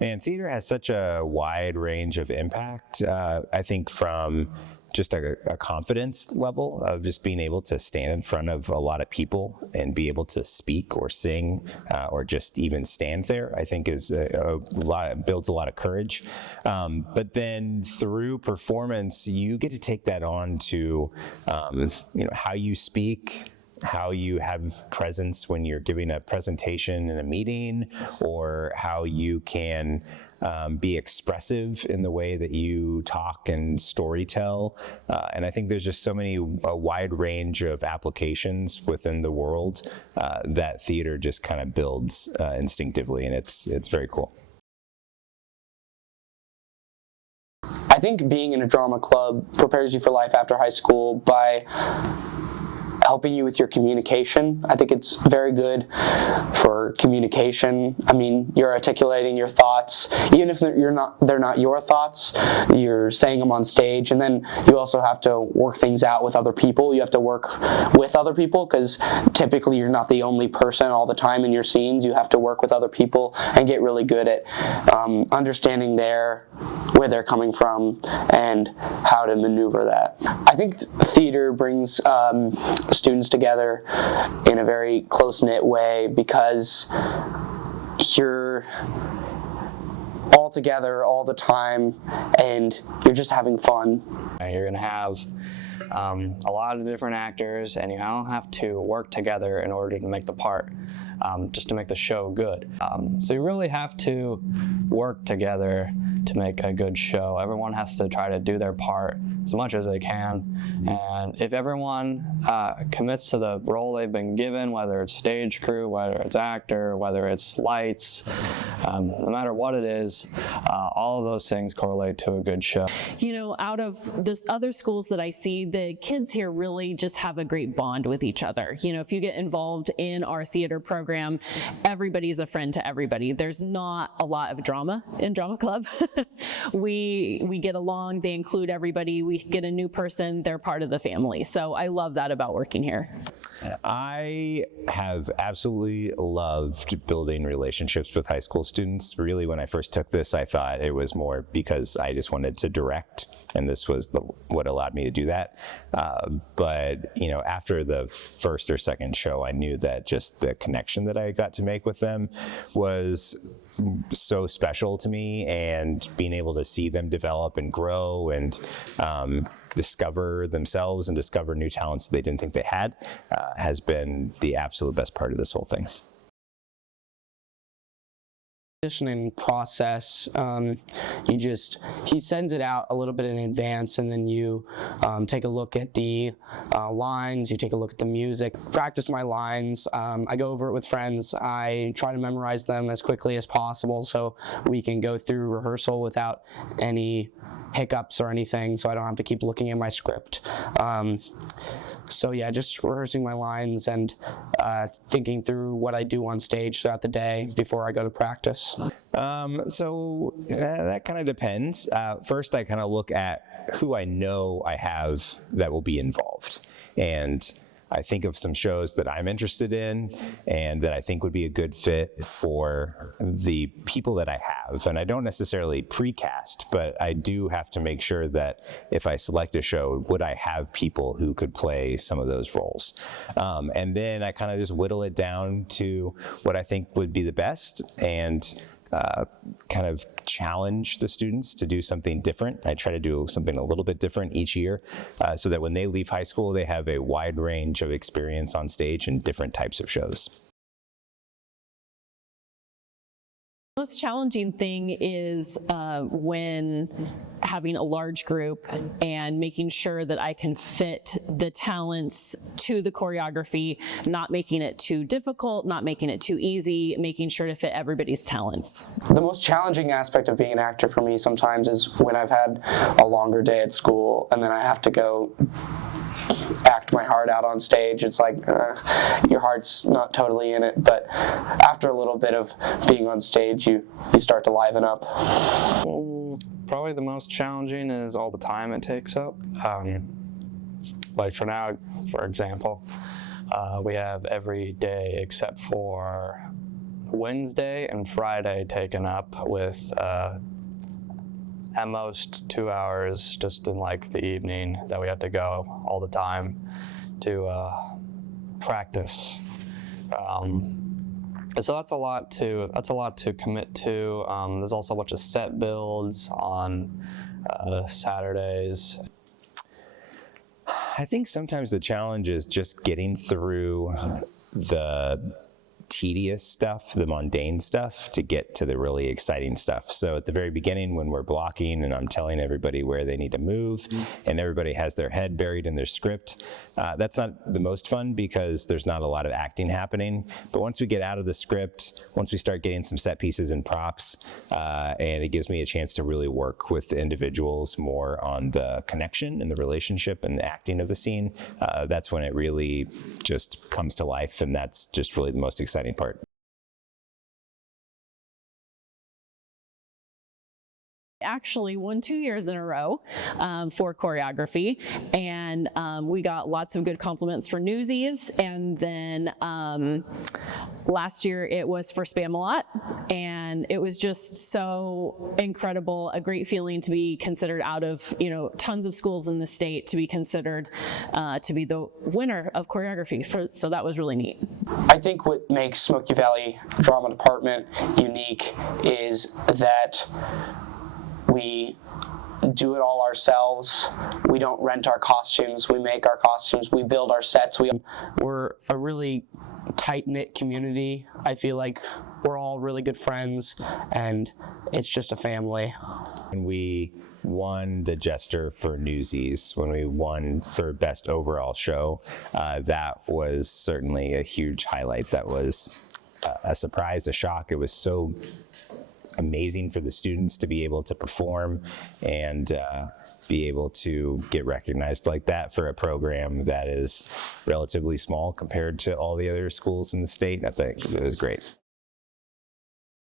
And theater has such a wide range of impact, I think, from just a confidence level of just being able to stand in front of a lot of people and be able to speak or sing or just even stand there, I think is builds a lot of courage. But then through performance, you get to take that on to how you speak, how you have presence when you're giving a presentation in a meeting, or how you can be expressive in the way that you talk and storytell. And I think there's just a wide range of applications within the world that theater just kind of builds instinctively, and it's very cool. I think being in a drama club prepares you for life after high school by helping you with your communication. I think it's very good for communication. I mean, you're articulating your thoughts, even if they're not your thoughts, you're saying them on stage, and then you also have to work things out with other people. You have to work with other people because typically you're not the only person all the time in your scenes. You have to work with other people and get really good at understanding where they're coming from and how to maneuver that. I think theater brings students together in a very close-knit way because you're all together all the time and you're just having fun. You're going to have a lot of different actors, and you don't have to work together in order to make the part, just to make the show good. So you really have to work together to make a good show. Everyone has to try to do their part as much as they can, and if everyone commits to the role they've been given, whether it's stage crew, whether it's actor, whether it's lights, no matter what it is, all of those things correlate to a good show. Out of the other schools that I see, the kids here really just have a great bond with each other. If you get involved in our theater program, everybody's a friend to everybody. There's not a lot of drama in drama club. we get along, they include everybody. We get a new person, they're part of the family. So I love that about working here. I have absolutely loved building relationships with high school students. Really, when I first took this, I thought it was more because I just wanted to direct, and this was what allowed me to do that. But after the first or second show, I knew that just the connection that I got to make with them was so special to me, and being able to see them develop and grow and discover themselves and discover new talents they didn't think they had has been the absolute best part of this whole thing. Auditioning process, he sends it out a little bit in advance, and then you take a look at the lines, you take a look at the music, practice my lines. I go over it with friends. I try to memorize them as quickly as possible so we can go through rehearsal without any hiccups or anything, so I don't have to keep looking at my script. So yeah, just rehearsing my lines and thinking through what I do on stage throughout the day before I go to practice. So that kind of depends. First, I kind of look at who I know I have that will be involved, and I think of some shows that I'm interested in and that I think would be a good fit for the people that I have. And I don't necessarily precast, but I do have to make sure that if I select a show, would I have people who could play some of those roles? And then I kind of just whittle it down to what I think would be the best, and kind of challenge the students to do something different. I try to do something a little bit different each year so that when they leave high school, they have a wide range of experience on stage in different types of shows. The most challenging thing is when having a large group and making sure that I can fit the talents to the choreography, not making it too difficult, not making it too easy, making sure to fit everybody's talents. The most challenging aspect of being an actor for me sometimes is when I've had a longer day at school and then I have to go act my heart out on stage. It's like your heart's not totally in it, but after a little bit of being on stage, you start to liven up. Probably the most challenging is all the time it takes up. Like for now, for example, we have every day except for Wednesday and Friday taken up with at most 2 hours just in like the evening that we have to go all the time to practice. So that's a lot to commit to. There's also a bunch of set builds on Saturdays. I think sometimes the challenge is just getting through the tedious stuff, the mundane stuff, to get to the really exciting stuff. So at the very beginning, when we're blocking and I'm telling everybody where they need to move and everybody has their head buried in their script, that's not the most fun because there's not a lot of acting happening. But once we get out of the script, once we start getting some set pieces and props, and it gives me a chance to really work with individuals more on the connection and the relationship and the acting of the scene, that's when it really just comes to life, and that's just really the most exciting part. Actually won 2 years in a row for choreography, and we got lots of good compliments for Newsies, and then last year it was for Spamalot, and it was just so incredible, a great feeling to be considered out of tons of schools in the state, to be considered to be the winner of choreography. So that was really neat. I think what makes Smoky Valley Drama Department unique is that we do it all ourselves. We don't rent our costumes. We make our costumes. We build our sets. We're a really tight-knit community. I feel like we're all really good friends, and it's just a family. When we won the Jester for Newsies, when we won for Best Overall Show, that was certainly a huge highlight. That was a surprise, a shock. It was so amazing for the students to be able to perform and be able to get recognized like that for a program that is relatively small compared to all the other schools in the state. I think it was great.